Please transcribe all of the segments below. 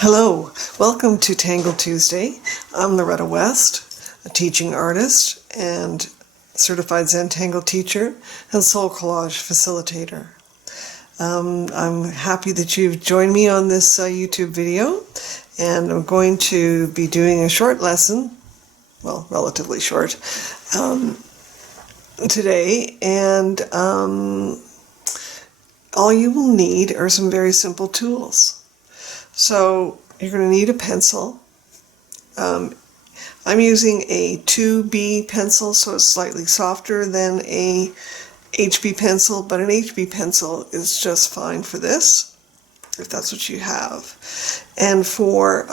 Hello, welcome to Tangle Tuesday. I'm Loretta West, a teaching artist and certified Zentangle teacher and soul collage facilitator. I'm happy that you've joined me on this YouTube video, and I'm going to be doing a short lesson, well, relatively short, today, and all you will need are some very simple tools. So you're going to need a pencil. I'm using a 2B pencil, so it's slightly softer than a HB pencil, but an HB pencil is just fine for this, if that's what you have. And for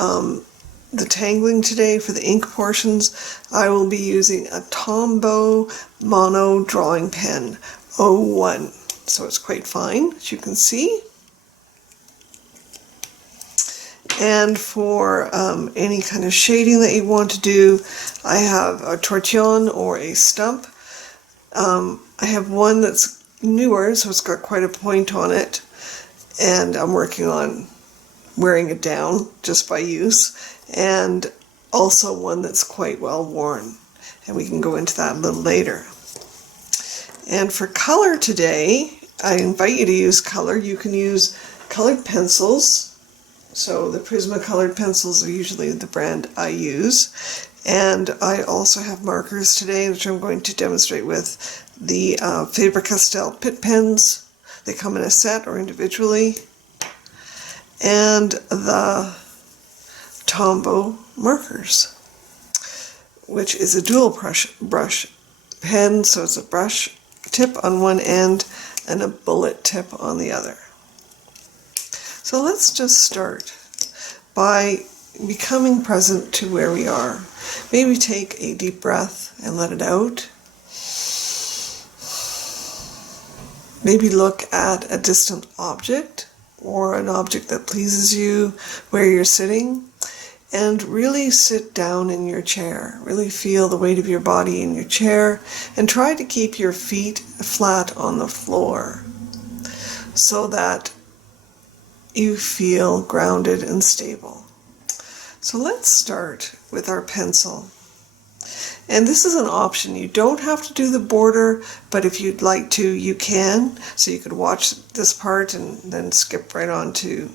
the tangling today, for the ink portions, I will be using a Tombow Mono Drawing Pen 01. So it's quite fine, as you can see. And for any kind of shading that you want to do, I have a tortillon or a stump. I have one that's newer, so it's got quite a point on it, and I'm working on wearing it down just by use, and also one that's quite well worn, and we can go into that a little later. And for color today, I invite you to use color. You can use colored pencils. So the Prismacolor pencils are usually the brand I use. And I also have markers today, which I'm going to demonstrate with the Faber-Castell Pitt pens. They come in a set or individually. And the Tombow markers, which is a dual brush pen. So it's a brush tip on one end and a bullet tip on the other. So let's just start by becoming present to where we are. Maybe take a deep breath and let it out. Maybe look at a distant object or an object that pleases you where you're sitting, and really sit down in your chair. Really feel the weight of your body in your chair, and try to keep your feet flat on the floor so that you feel grounded and stable. So let's start with our pencil. And this is an option. You don't have to do the border, but if you'd like to, you can. So you could watch this part and then skip right on to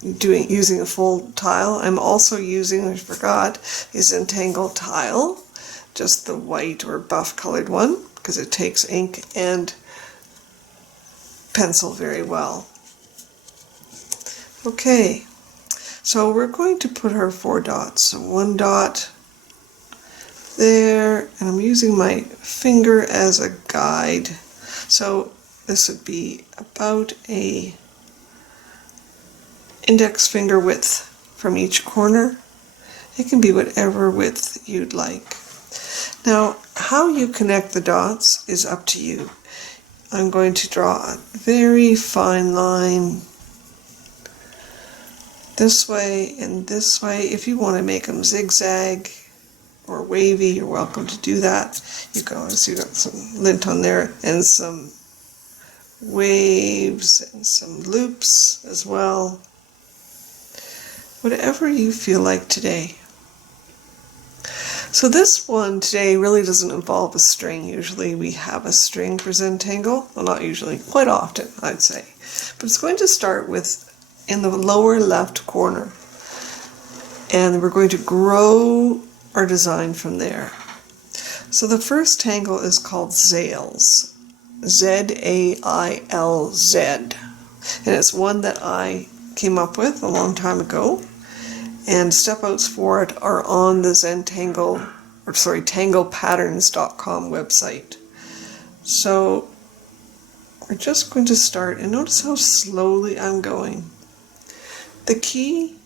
using a full tile. I'm also using, I forgot, a Zentangle tile, just the white or buff colored one, because it takes ink and pencil very well. Okay, so we're going to put our 4 dots. So 1 dot there, and I'm using my finger as a guide. So this would be about a index finger width from each corner. It can be whatever width you'd like. Now, how you connect the dots is up to you. I'm going to draw a very fine line this way and this way. If you want to make them zigzag or wavy, you're welcome to do that. You can see you've got some lint on there and some waves and some loops as well. Whatever you feel like today. So this one today really doesn't involve a string. Usually we have a string for Zentangle. Well, not usually, quite often, I'd say. But it's going to start with in the lower left corner, and we're going to grow our design from there. So the first tangle is called Zailz, Z-A-I-L-Z, and it's one that I came up with a long time ago, and step outs for it are on the tanglepatterns.com website. So we're just going to start, and notice how slowly I'm going. The key,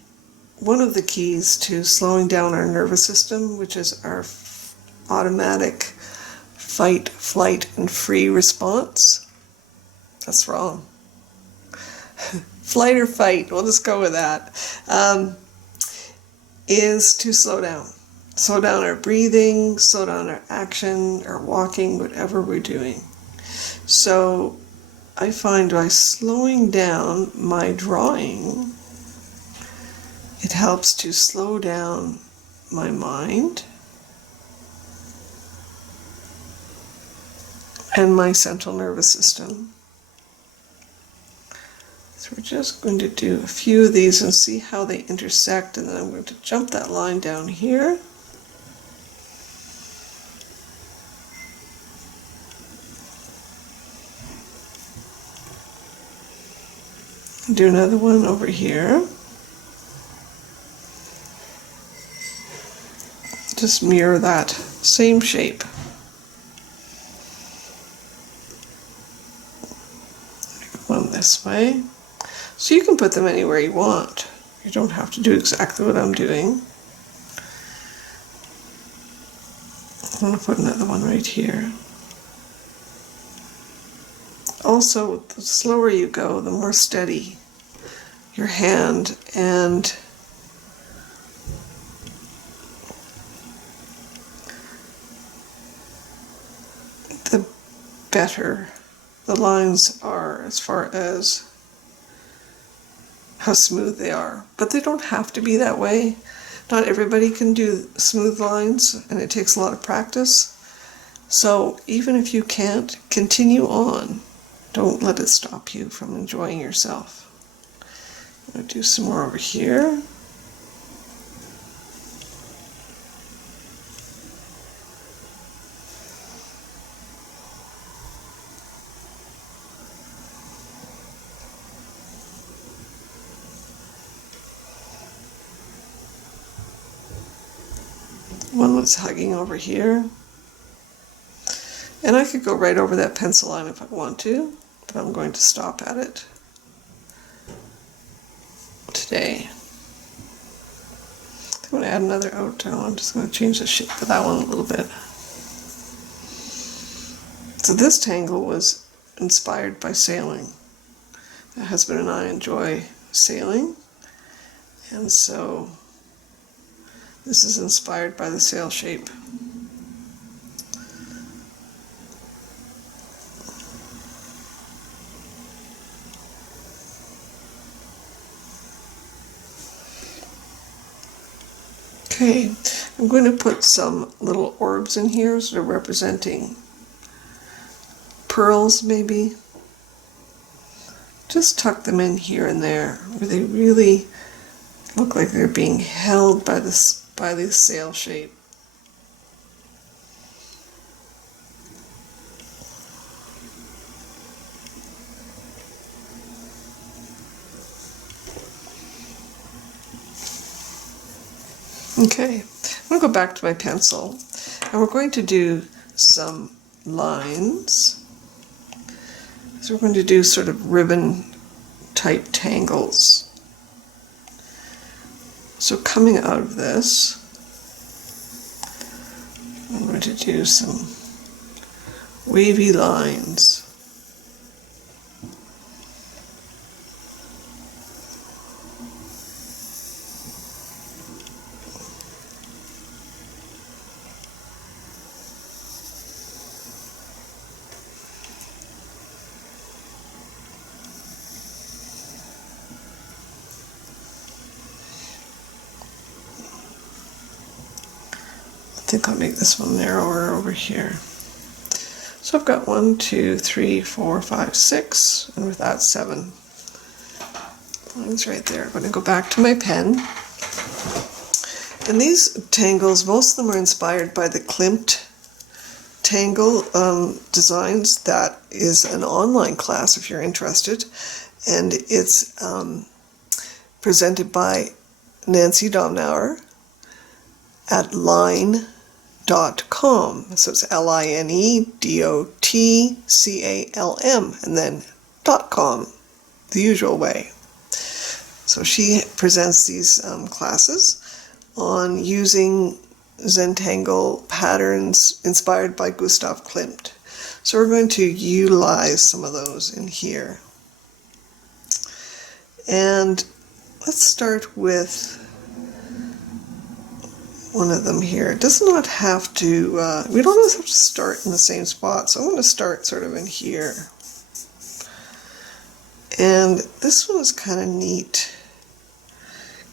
one of the keys to slowing down our nervous system, which is our automatic fight, flight, and free response. That's wrong. Flight or fight, we'll just go with that, is to slow down. Slow down our breathing, slow down our action, our walking, whatever we're doing. So I find by slowing down my drawing, It helps to slow down my mind and my central nervous system. So we're just going to do a few of these and see how they intersect, and then I'm going to jump that line down here. Do another one over here. Just mirror that same shape. One this way. So you can put them anywhere you want. You don't have to do exactly what I'm doing. I'm going to put another one right here. Also, the slower you go, the more steady your hand and the better the lines are as far as how smooth they are. But they don't have to be that way. Not everybody can do smooth lines, and it takes a lot of practice. So even if you can't, continue on. Don't let it stop you from enjoying yourself. I'm going to do some more over here. One was hugging over here. And I could go right over that pencil line if I want to, but I'm going to stop at it today. I'm going to add another outro. I'm just going to change the shape of that one a little bit. So this tangle was inspired by sailing. My husband and I enjoy sailing, and so this is inspired by the sail shape. Okay, I'm going to put some little orbs in here, sort of representing pearls maybe. Just tuck them in here and there, where they really look like they're being held by this sail shape. Okay, I'm going to go back to my pencil, and we're going to do some lines. So we're going to do sort of ribbon type tangles. So coming out of this, I'm going to do some wavy lines. I think I'll make this one narrower over here. So I've got 1, 2, 3, 4, 5, 6, and with that 7 lines right there. I'm going to go back to my pen. And these tangles, most of them are inspired by the Klimt Tangle designs. That is an online class if you're interested. And it's presented by Nancy Domnauer at line.com. So it's LINEDOTCALM and then .com, the usual way. So she presents these classes on using Zentangle patterns inspired by Gustav Klimt. So we're going to utilize some of those in here. And let's start with one of them here. It does not have to, we don't always have to start in the same spot, so I'm going to start sort of in here. And this one is kind of neat.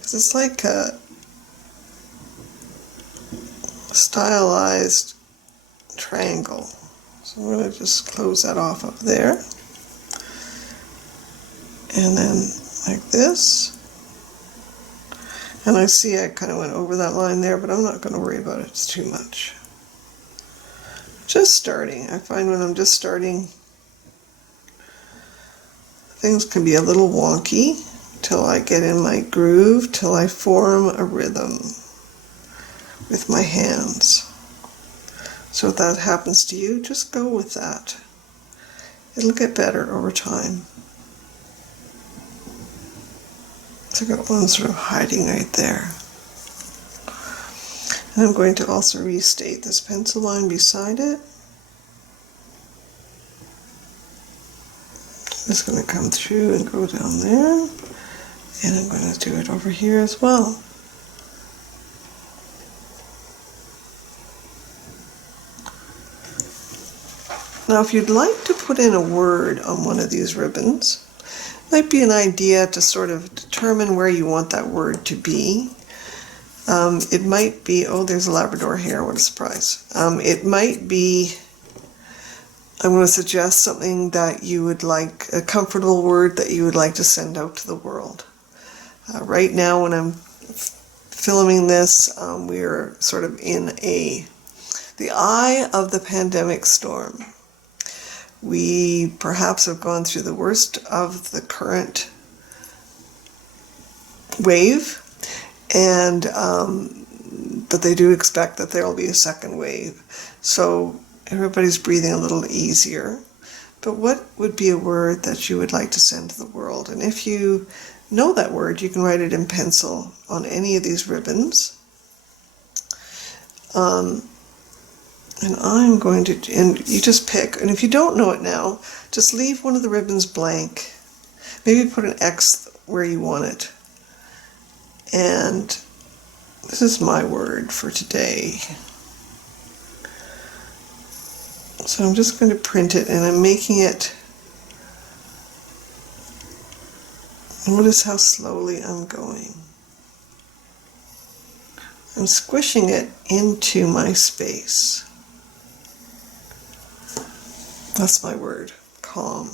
because it's like a stylized triangle. So I'm going to just close that off up there. And then like this. And I see I kind of went over that line there, but I'm not going to worry about it. It's too much. Just starting. I find when I'm just starting, things can be a little wonky till I get in my groove, till I form a rhythm with my hands. So if that happens to you, just go with that. It'll get better over time. So I got one sort of hiding right there. And I'm going to also restate this pencil line beside it. It's going to come through and go down there. And I'm going to do it over here as well. Now if you'd like to put in a word on one of these ribbons, it might be an idea to sort of determine where you want that word to be. It might be, oh, there's a Labrador here, what a surprise. It might be, I'm going to suggest something that you would like, a comfortable word that you would like to send out to the world. Right now when I'm filming this, we're sort of in the eye of the pandemic storm. We perhaps have gone through the worst of the current wave, and but they do expect that there will be a second wave. So everybody's breathing a little easier. But what would be a word that you would like to send to the world? And if you know that word, you can write it in pencil on any of these ribbons. And I'm going to, and you just pick, and if you don't know it now, just leave one of the ribbons blank. Maybe put an X where you want it. And this is my word for today. So I'm just going to print it, and I'm making it, notice how slowly I'm going. I'm squishing it into my space. That's my word, calm.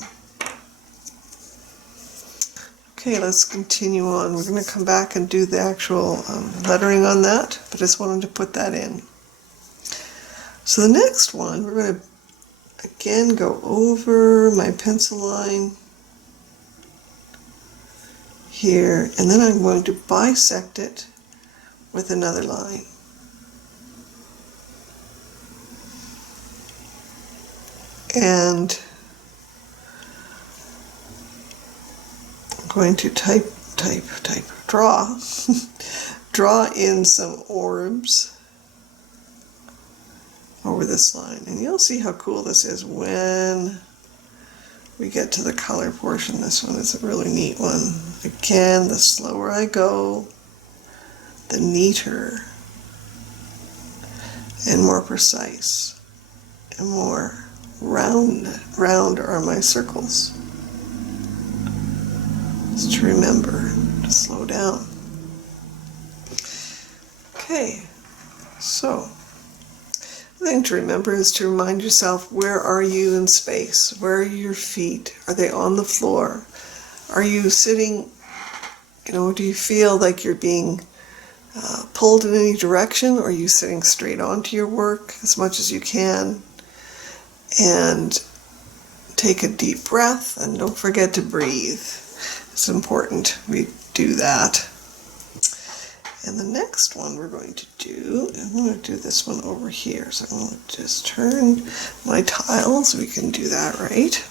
Okay, let's continue on. We're going to come back and do the actual lettering on that, but I just wanted to put that in. So the next one, we're going to again go over my pencil line here, and then I'm going to bisect it with another line. And I'm going to draw, draw in some orbs over this line. And you'll see how cool this is when we get to the color portion. This one is a really neat one. Again, the slower I go, the neater and more precise and more round are my circles. Just to remember to slow down. Okay, so the thing to remember is to remind yourself, where are you in space? Where are your feet? Are they on the floor? Are you sitting, do you feel like you're being pulled in any direction, or are you sitting straight onto your work as much as you can? And take a deep breath, and don't forget to breathe. It's important we do that. And the next one we're going to do, I'm going to do this one over here. So I'm going to just turn my tiles. We can do that right.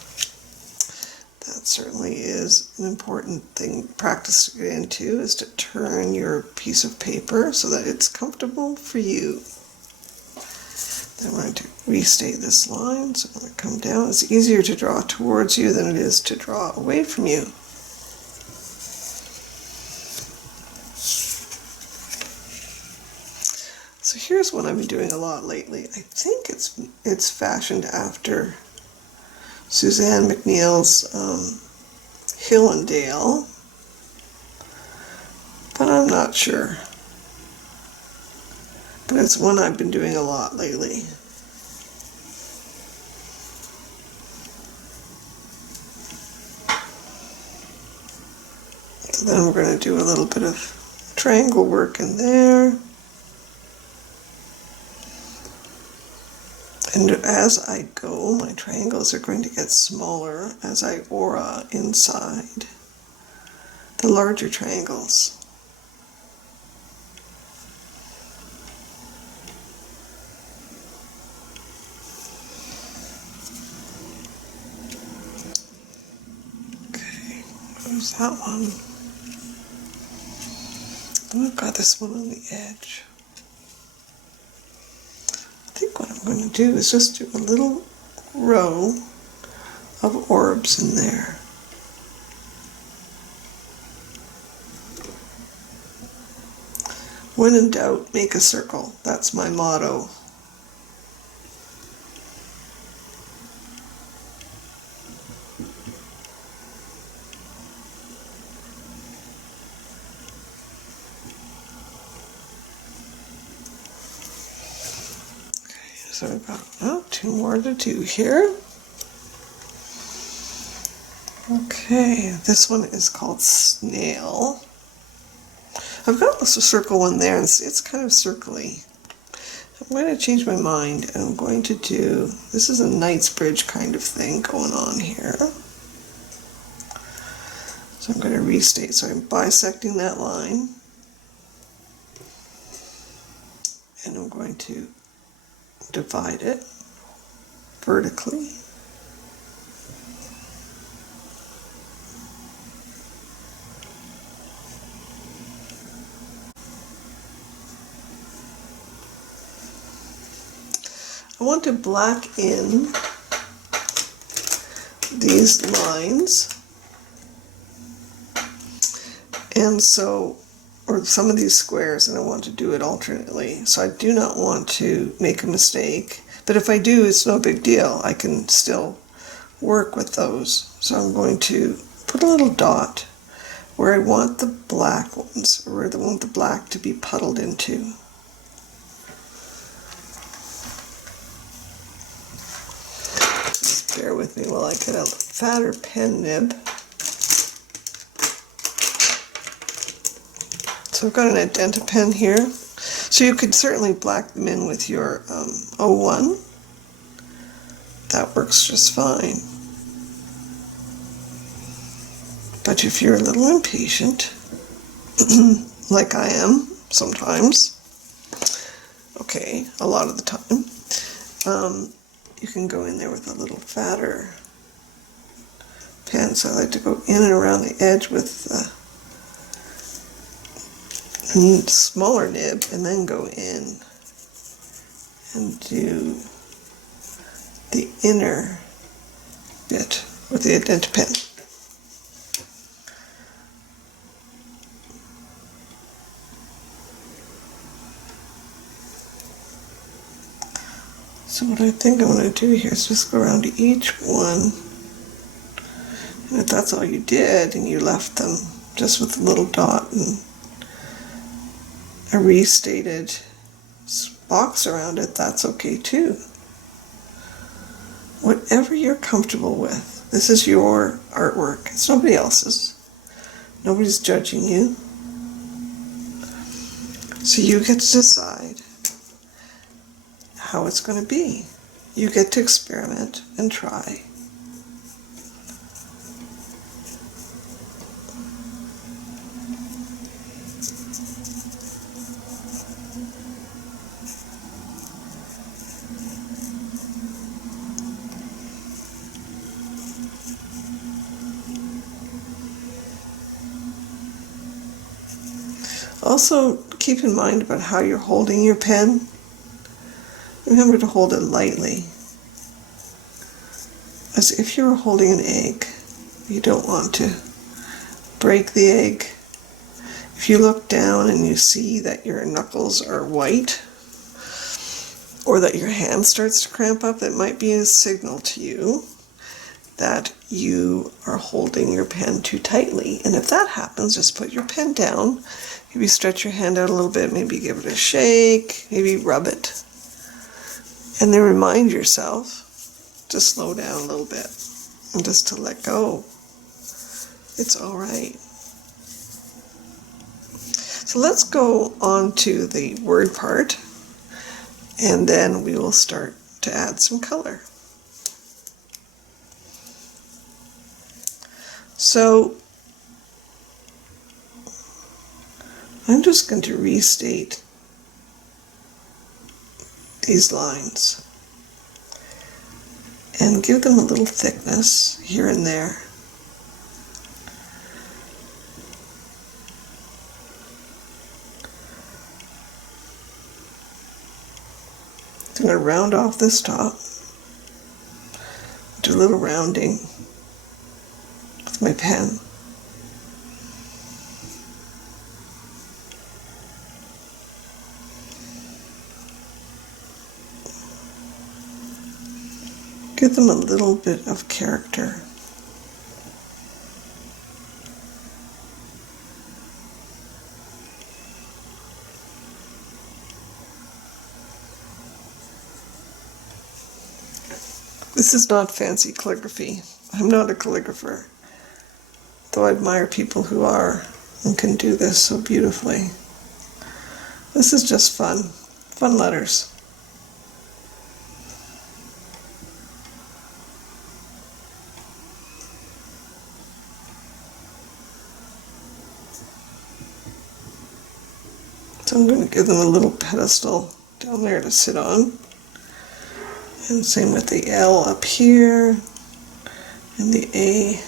That certainly is an important thing, practice to get into, is to turn your piece of paper so that it's comfortable for you. Then I'm going to restate this line, so I'm going to come down. It's easier to draw towards you than it is to draw away from you. So here's what I've been doing a lot lately. I think it's fashioned after Suzanne McNeil's Hillandale. but I'm not sure. But it's one I've been doing a lot lately. So then we're going to do a little bit of triangle work in there. And as I go, my triangles are going to get smaller as I aura inside the larger triangles. Okay, where's that one? Oh, I've got this one on the edge. I think what I'm going to do is just do a little row of orbs in there. When in doubt, make a circle. That's my motto. So we've got two more to do here. Okay, this one is called Snail. I've got a circle one there, and it's kind of circly. I'm going to change my mind, and I'm going to do, this is a Knightsbridge kind of thing going on here. So I'm going to restate, so I'm bisecting that line, and I'm going to divide it vertically. I want to black in these lines, and so, or some of these squares, and I want to do it alternately. So I do not want to make a mistake, but if I do, it's no big deal. I can still work with those. So I'm going to put a little dot where I want the black ones, or where I want the black to be puddled into. Just bear with me while I get a fatter pen nib. So I've got an Identa pen here. So you could certainly black them in with your 01. That works just fine. But if you're a little impatient, like I am sometimes, okay, a lot of the time, you can go in there with a little fatter pen. So I like to go in and around the edge with the smaller nib, and then go in and do the inner bit with the Identa pen. So what I think I'm going to do here is just go around to each one, and if that's all you did and you left them just with a little dot and a restated box around it, that's okay too. Whatever you're comfortable with. This is your artwork. It's nobody else's. Nobody's judging you. So you get to decide how it's going to be. You get to experiment and try. Also, keep in mind about how you're holding your pen. Remember to hold it lightly, as if you were holding an egg. You don't want to break the egg. If you look down and you see that your knuckles are white, or that your hand starts to cramp up, it might be a signal to you that you are holding your pen too tightly. And if that happens, just put your pen down, maybe stretch your hand out a little bit, maybe give it a shake, maybe rub it. And then remind yourself to slow down a little bit and just to let go. It's all right. So let's go on to the word part, and then we will start to add some color. So I'm just going to restate these lines and give them a little thickness here and there. So I'm going to round off this top, do a little rounding with my pen. Give them a little bit of character. This is not fancy calligraphy. I'm not a calligrapher, though I admire people who are and can do this so beautifully. This is just fun letters. So I'm going to give them a little pedestal down there to sit on. And same with the L up here and the A.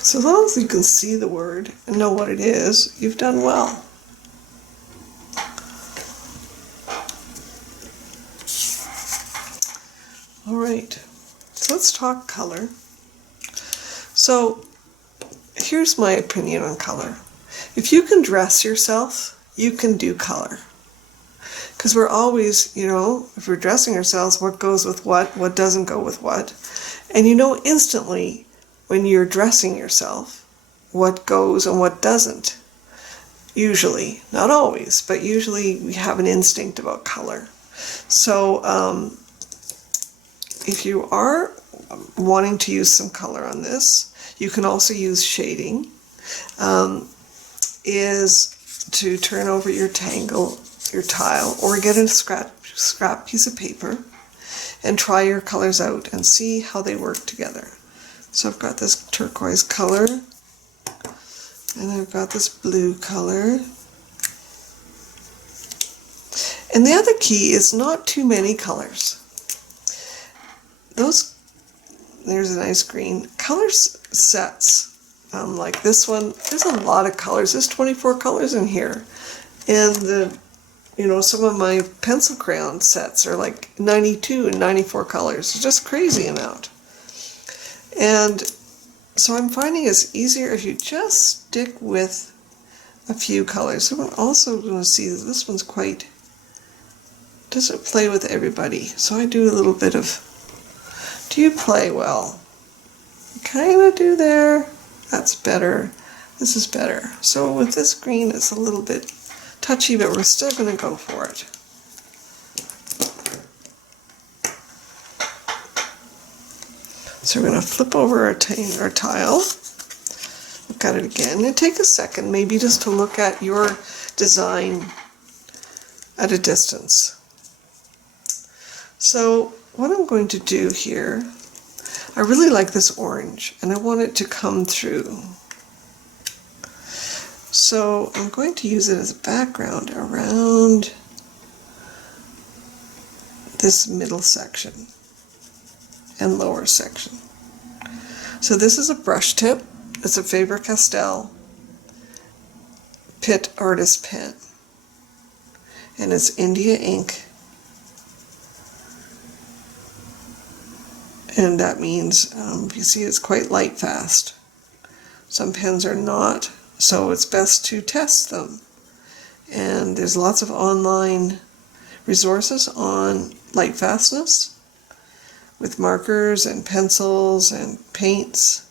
So as long as you can see the word and know what it is, you've done well. All right, so let's talk color. So here's my opinion on color. If you can dress yourself, you can do color. Because we're always, if we're dressing ourselves, what goes with what doesn't go with what. And you know instantly when you're dressing yourself what goes and what doesn't. Usually, not always, but usually we have an instinct about color. So if you are wanting to use some color on this, you can also use shading. Is to turn over your Tangle, your tile, or get a scrap piece of paper and try your colors out and see how they work together. So I've got this turquoise color and I've got this blue color. And the other key is not too many colors. There's a nice green. Color sets. Like this one, there's a lot of colors. There's 24 colors in here. And some of my pencil crayon sets are like 92 and 94 colors. It's just crazy amount. And so I'm finding it's easier if you just stick with a few colors. So I'm also going to see that this one's doesn't play with everybody. So I do a little bit of, do you play well? You kind of do there. That's better. This is better. So with this green, it's a little bit touchy, but we're still going to go for it. So we're going to flip over our tile. Look at it again. And take a second, maybe just to look at your design at a distance. So what I'm going to do here, I really like this orange, and I want it to come through. So I'm going to use it as a background around this middle section and lower section. So this is a brush tip. It's a Faber-Castell Pitt Artist Pen, and it's India ink. And that means, you see, it's quite light fast. Some pens are not, so it's best to test them. And there's lots of online resources on light fastness with markers and pencils and paints,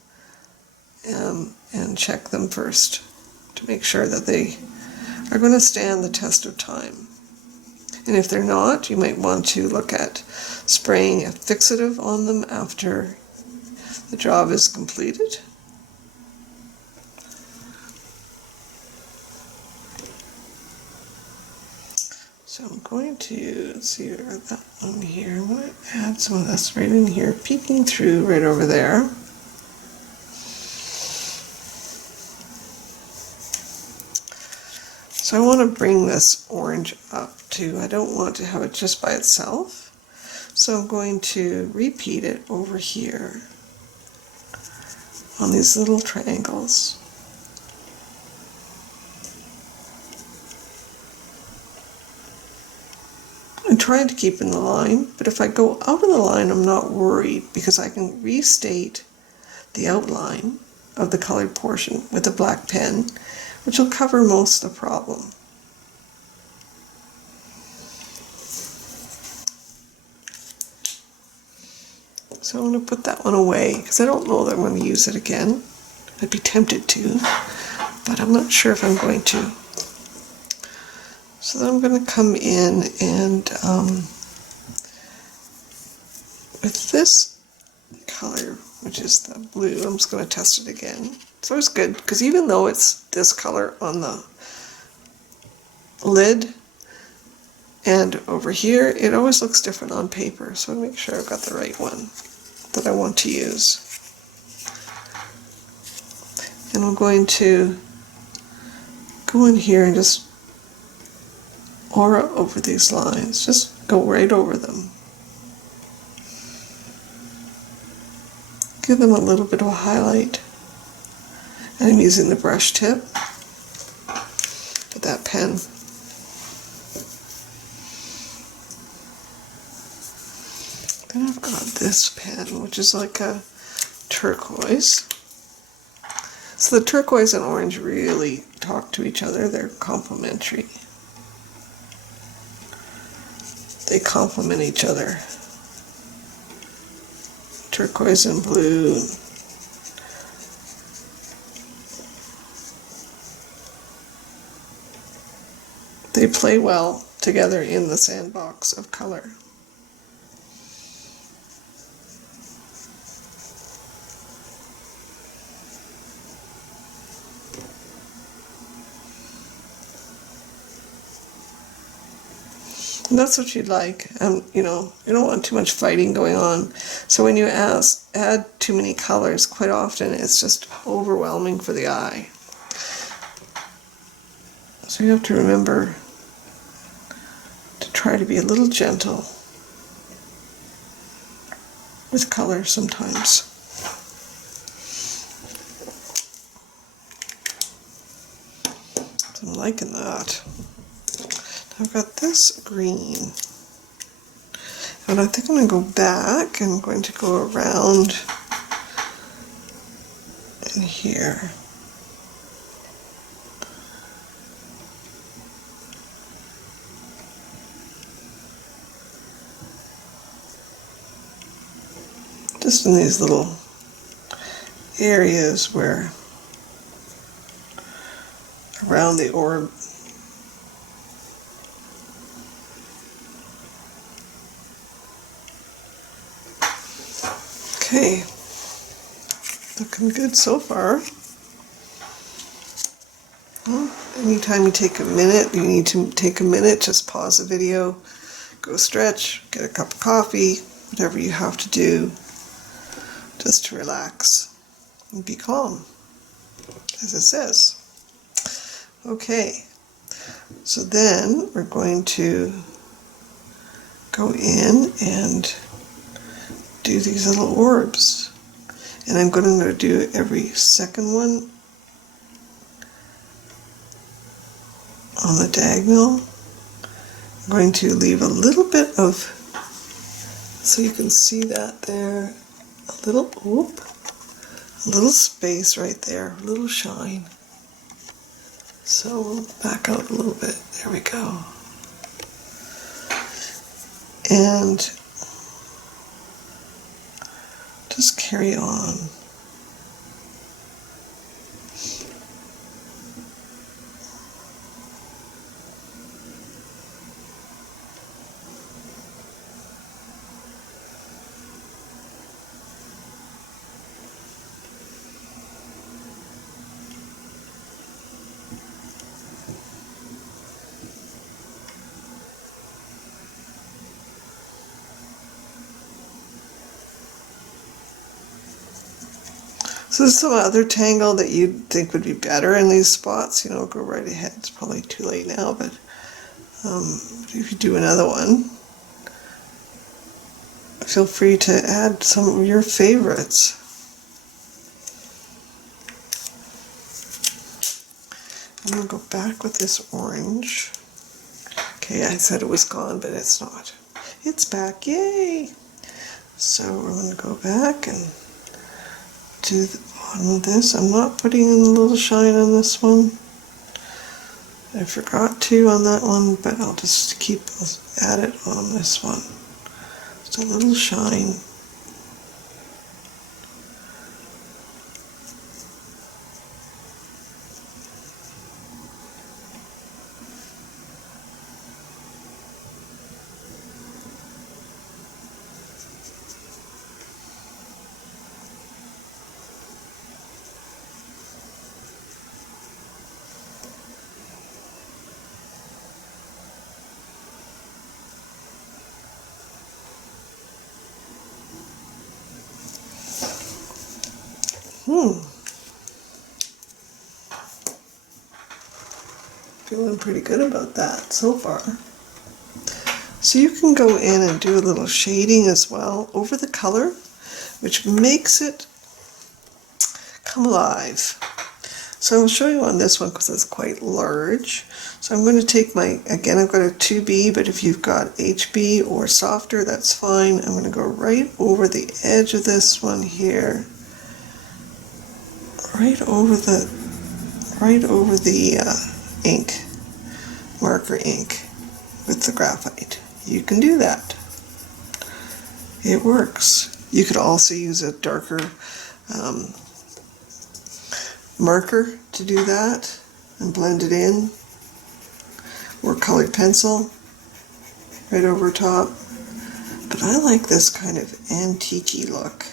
and check them first to make sure that they are going to stand the test of time. And if they're not, you might want to look at spraying a fixative on them after the job is completed. So I'm going to, let's see, that one here, I'm going to add some of this right in here, peeking through right over there. So I want to bring this orange up too. I don't want to have it just by itself. So I'm going to repeat it over here on these little triangles. I'm trying to keep in the line, but if I go out of the line, I'm not worried because I can restate the outline of the colored portion with a black pen, which will cover most of the problem. So I'm going to put that one away because I don't know that I'm going to use it again. I'd be tempted to, but I'm not sure if I'm going to. So then I'm going to come in and with this color, which is the blue, I'm just going to test it again. So it's good because even though it's this color on the lid and over here, it always looks different on paper. So I'll make sure I've got the right one that I want to use. And I'm going to go in here and just aura over these lines. Just go right over them. Give them a little bit of a highlight. And I'm using the brush tip with that pen. Then I've got this pen, which is like a turquoise. So the turquoise and orange really talk to each other. They're complementary. They complement each other. Turquoise and blue. They play well together in the sandbox of color. And that's what you'd like. You know, you don't want too much fighting going on. So when you add too many colors, quite often it's just overwhelming for the eye. So you have to remember to try to be a little gentle with color sometimes. So I'm liking that. I've got this green, and I think I'm going to go back. I'm going to go around in here. Just in these little areas where around the orb. Okay, looking good so far. Well, anytime you take a minute, you need to take a minute, just pause the video, go stretch, get a cup of coffee, whatever you have to do, just to relax and be calm, as it says. Okay, so then we're going to go in and do these little orbs, and I'm going to do every second one on the diagonal. I'm going to leave a little bit of, so you can see that there, a little space right there, a little shine. So we'll back out a little bit. There we go. and just carry on. So there's some other tangle that you'd think would be better in these spots, go right ahead. It's probably too late now, but if you do another one, feel free to add some of your favorites. I'm going to go back with this orange. Okay, I said it was gone, but it's not. It's back, yay! So we're going to go back and do the bottom of this. I'm not putting in a little shine on this one. I forgot to on that one, but I'll just add it on this one. Just a little shine. Feeling pretty good about that so far. So you can go in and do a little shading as well over the color, which makes it come alive. So I'll show you on this one because it's quite large. So I'm going to take again I've got a 2B, but if you've got HB or softer, that's fine. I'm going to go right over the edge of this one here. Right over the ink, marker ink with the graphite. You can do that. It works. You could also use a darker marker to do that and blend it in, or colored pencil right over top. But I like this kind of antique-y look.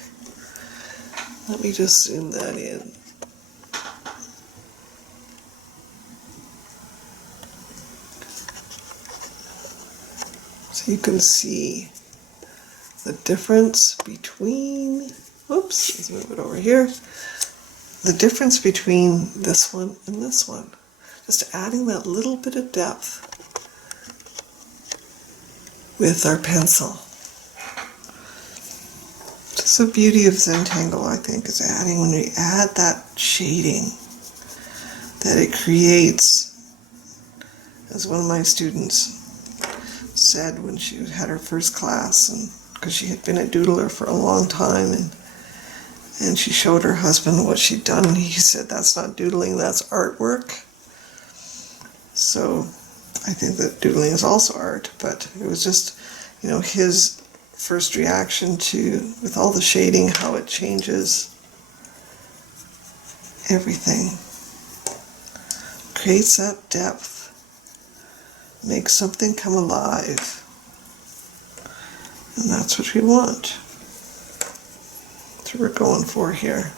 Let me just zoom that in. So you can see the difference between, whoops, let's move it over here. The difference between this one and this one. Just adding that little bit of depth with our pencil. Just the beauty of Zentangle, I think, is when we add that shading that it creates, as one of my students said when she had her first class, and because she had been a doodler for a long time, and she showed her husband what she'd done, and he said, that's not doodling, that's artwork. So I think that doodling is also art, but it was just, his first reaction to, with all the shading, how it changes everything. Creates that depth. Makes something come alive. And that's what we want. That's what we're going for here.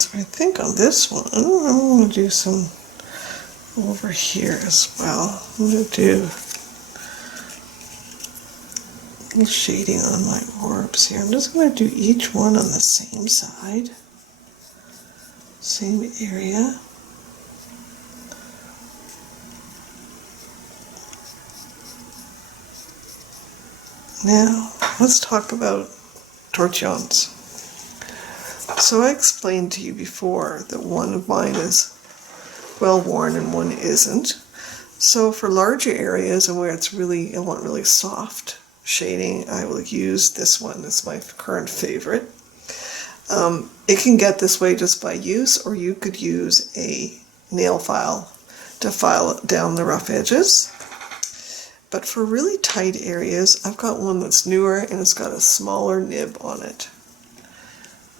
So I think on this one, I'm going to do some over here as well. I'm going to do a little shading on my orbs here. I'm just going to do each one on the same side, same area. Now, let's talk about tortillons. So I explained to you before that one of mine is well worn and one isn't. So for larger areas and where I want really soft shading, I will use this one. It's my current favorite. It can get this way just by use, or you could use a nail file to file down the rough edges. But for really tight areas, I've got one that's newer and it's got a smaller nib on it.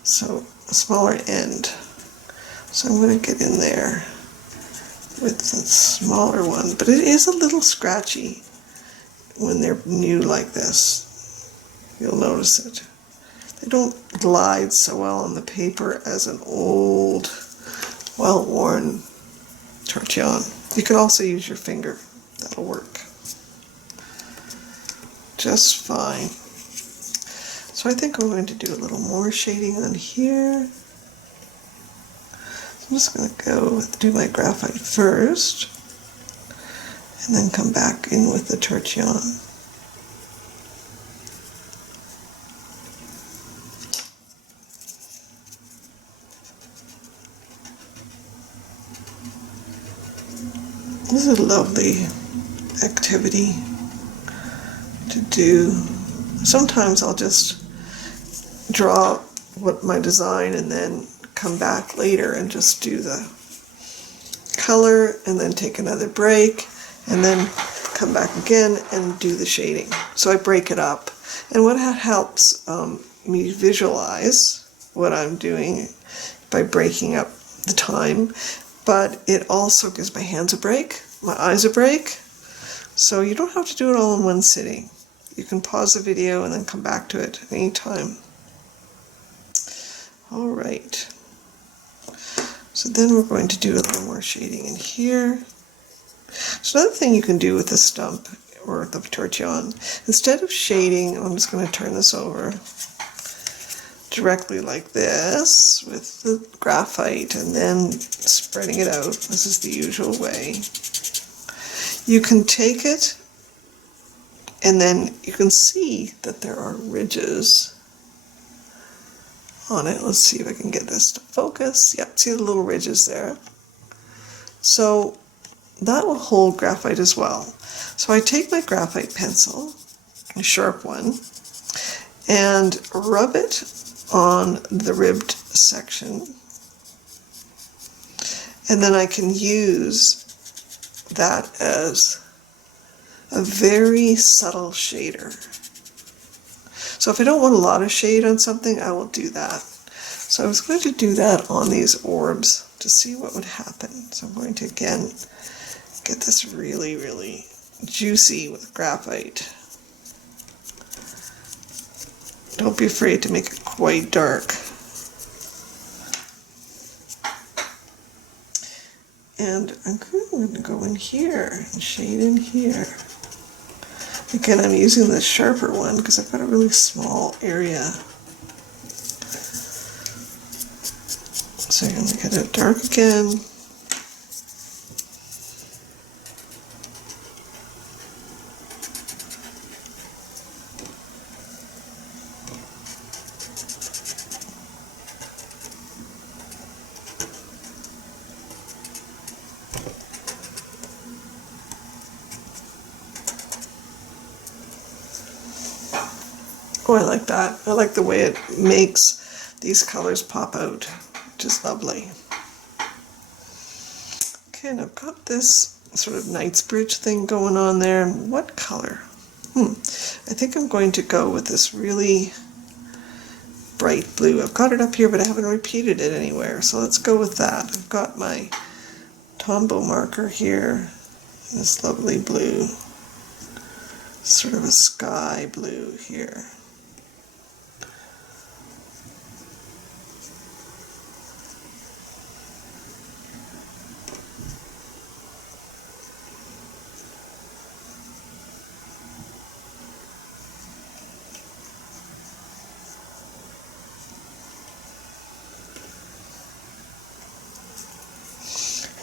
So a smaller end. So I'm going to get in there with the smaller one. But it is a little scratchy when they're new like this. You'll notice it. They don't glide so well on the paper as an old, well-worn tortillon. You can also use your finger. That'll work just fine. So I think I'm going to do a little more shading on here. So I'm just going to do my graphite first, and then come back in with the tortillon. This is a lovely activity to do. Sometimes I'll just draw what my design and then come back later and just do the color and then take another break and then come back again and do the shading. So I break it up. And what helps me visualize what I'm doing by breaking up the time, but it also gives my hands a break, my eyes a break, so you don't have to do it all in one sitting. You can pause the video and then come back to it any time. All right, so then we're going to do a little more shading in here. So another thing you can do with the stump or the tortillon, instead of shading, I'm just going to turn this over directly like this with the graphite and then spreading it out. This is the usual way. You can take it and then you can see that there are ridges on it. Let's see if I can get this to focus. Yep, see the little ridges there. So that will hold graphite as well. So I take my graphite pencil, a sharp one, and rub it on the ribbed section, and then I can use that as a very subtle shader. So if I don't want a lot of shade on something, I will do that. So I was going to do that on these orbs to see what would happen. So I'm going to again get this really, really juicy with graphite. Don't be afraid to make it quite dark. And I'm going to go in here and shade in here. Again, I'm using the sharper one because I've got a really small area. So I'm going to get it dark again. Oh, I like that. I like the way it makes these colors pop out, which is lovely. Okay, and I've got this sort of Knightsbridge thing going on there. What color? I think I'm going to go with this really bright blue. I've got it up here, but I haven't repeated it anywhere, so let's go with that. I've got my Tombow marker here, this lovely blue, sort of a sky blue here.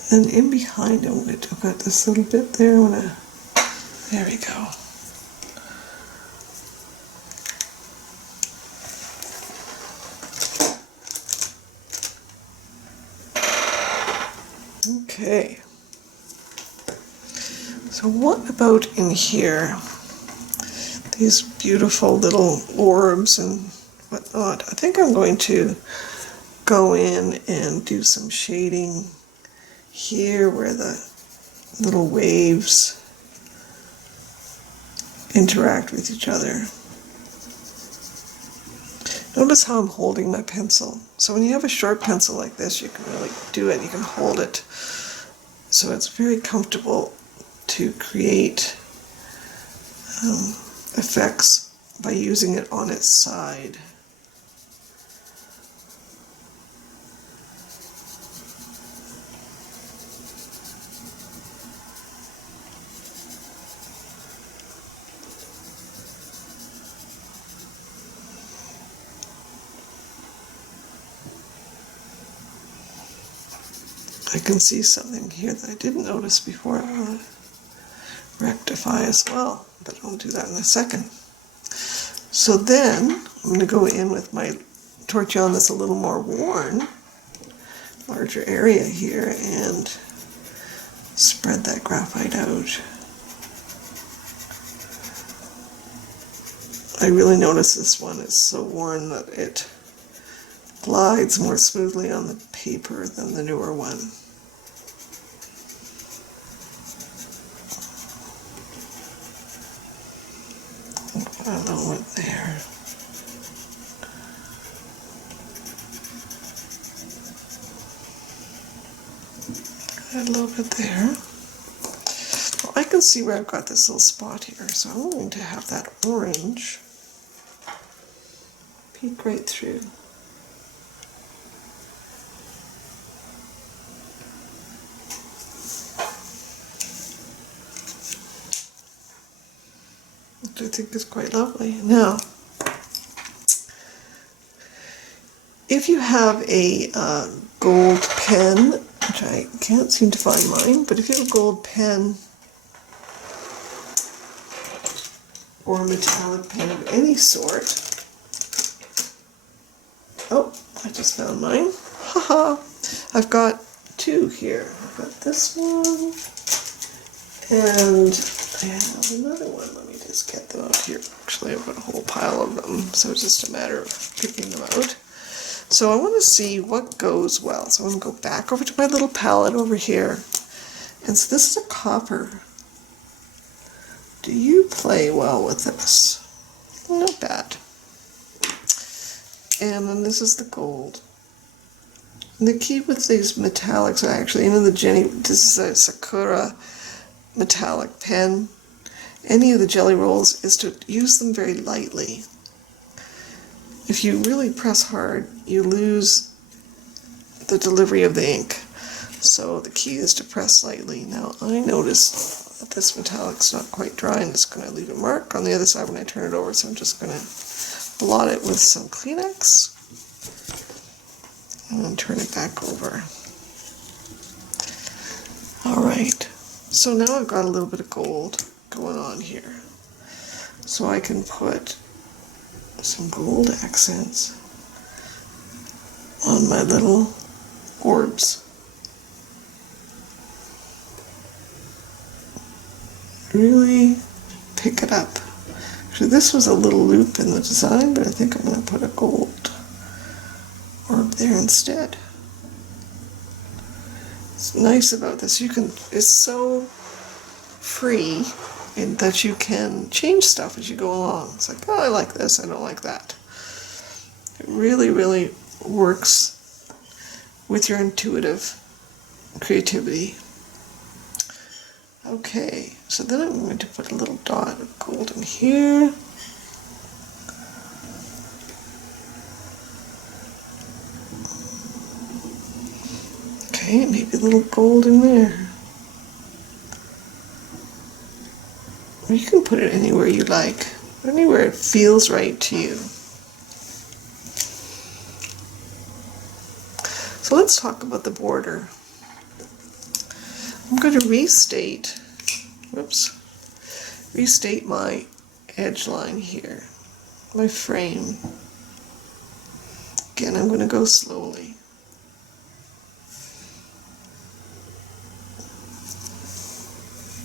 And in behind I've got this little bit there. There we go. Okay. So what about in here? These beautiful little orbs and whatnot. I think I'm going to go in and do some shading here where the little waves interact with each other. Notice how I'm holding my pencil. So when you have a short pencil like this, you can really do it. You can hold it. So it's very comfortable to create effects by using it on its side. I can see something here that I didn't notice before. I want to rectify as well, but I'll do that in a second. So then I'm going to go in with my tortillon that's a little more worn, larger area here, and spread that graphite out. I really notice this one is so worn that it glides more smoothly on the paper than the newer one. A little bit there. Add a little bit there. Well, I can see where I've got this little spot here, so I'm going to have that orange peek right through. Which I think is quite lovely. Now, if you have a gold pen, which I can't seem to find mine, but if you have a gold pen or a metallic pen of any sort, oh, I just found mine. Haha! I've got two here. I've got this one, and I have another one. Let me just get them out here. Actually, I've got a whole pile of them, so it's just a matter of picking them out. So I want to see what goes well. So I'm going to go back over to my little palette over here. And so this is a copper. Do you play well with this? Not bad. And then this is the gold. And the key with these metallics are actually, you know, this is a Sakura metallic pen. Any of the jelly rolls is to use them very lightly. If you really press hard, you lose the delivery of the ink. So the key is to press lightly. Now I notice that this metallic's not quite dry, and it's going to leave a mark on the other side when I turn it over, so I'm just going to blot it with some Kleenex and then turn it back over. Alright, so now I've got a little bit of gold going on here. So I can put some gold accents on my little orbs. Really pick it up. Actually, this was a little loop in the design, but I think I'm going to put a gold orb there instead. What's nice about this, it's so free in that you can change stuff as you go along. It's like, oh, I like this, I don't like that. It really, really works with your intuitive creativity. Okay, so then I'm going to put a little dot of gold in here. Okay, maybe a little gold in there. Or you can put it anywhere you like, anywhere it feels right to you. So let's talk about the border. I'm going to restate my edge line here, my frame. Again, I'm going to go slowly.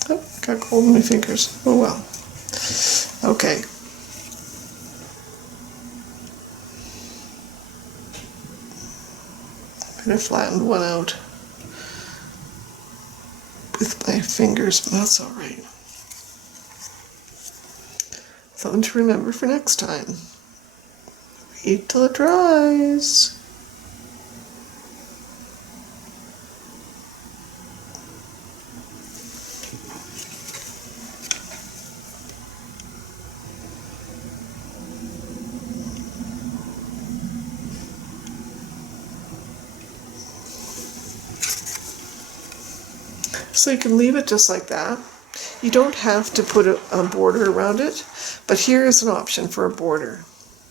Oh, got gold in my fingers. Oh well. Okay. Kind of flattened one out with my fingers, but that's all right. Something to remember for next time. Wait till it dries. So you can leave it just like that. You don't have to put a border around it, but here is an option for a border.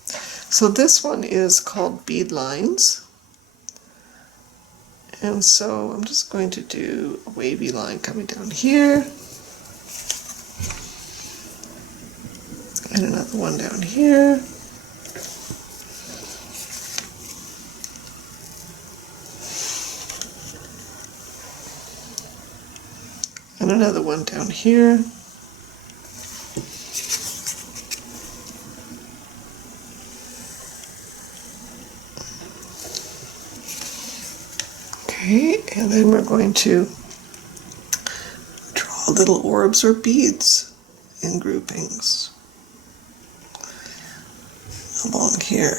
So this one is called bead lines. And so I'm just going to do a wavy line coming down here. And another one down here. And another one down here. Okay, and then we're going to draw little orbs or beads in groupings along here.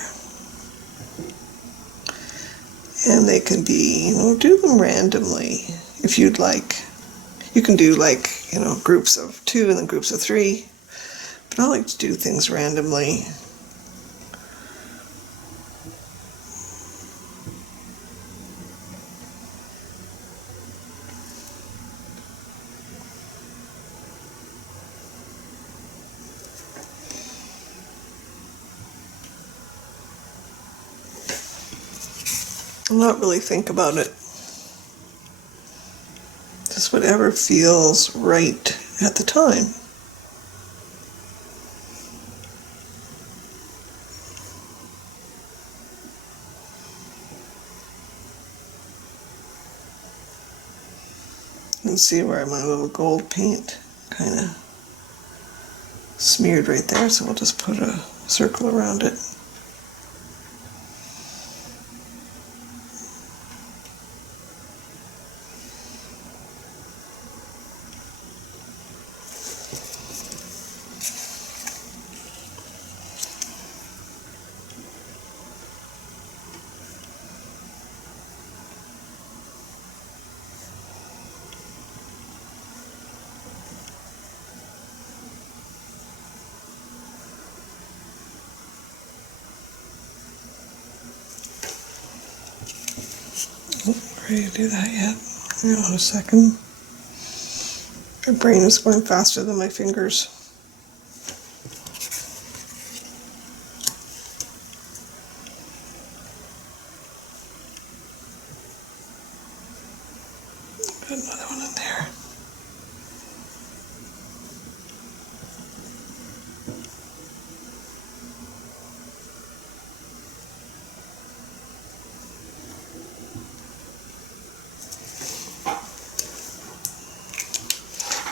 And they can be, do them randomly if you'd like. You can do groups of 2 and then groups of 3, but I like to do things randomly. Not really think about it. Just whatever feels right at the time. You can see where my little gold paint kind of smeared right there, so we'll just put a circle around it. Ready to do that yet? Hang on a second. My brain is going faster than my fingers. Put another one in there.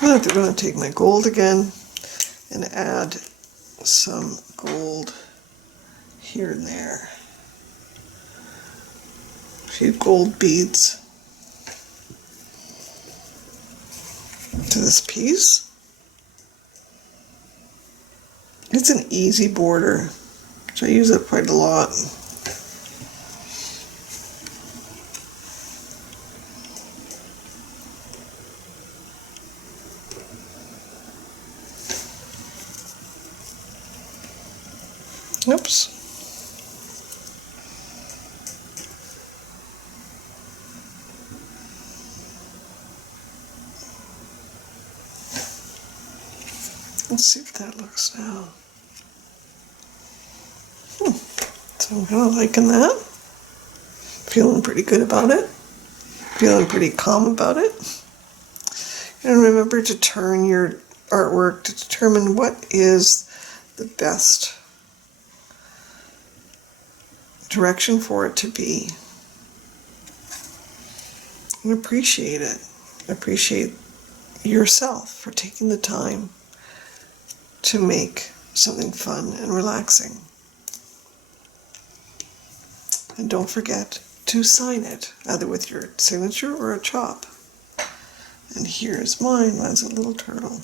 I'm going to take my gold again and add some gold here and there. A few gold beads to this piece. It's an easy border, so I use it quite a lot. Oops. Let's see if that looks now. So I'm kind of liking that. Feeling pretty good about it. Feeling pretty calm about it. And remember to turn your artwork to determine what is the best direction for it to be. And appreciate it. Appreciate yourself for taking the time to make something fun and relaxing. And don't forget to sign it, either with your signature or a chop. And here's mine. Mine's a little turtle.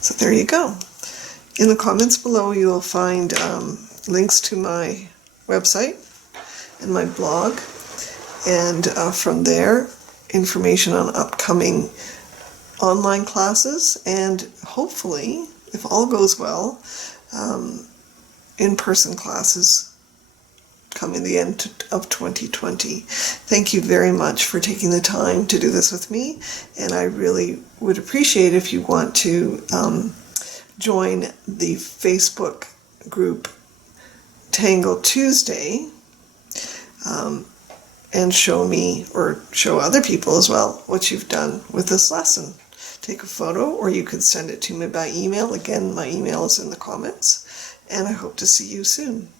So there you go. In the comments below you will find links to my website and my blog, and from there information on upcoming online classes, and hopefully, if all goes well, in-person classes coming the end of 2020. Thank you very much for taking the time to do this with me, and I really would appreciate if you want to join the Facebook group Tangle Tuesday, and show me, or show other people as well, what you've done with this lesson. Take a photo, or you could send it to me by email. Again, my email is in the comments, and I hope to see you soon.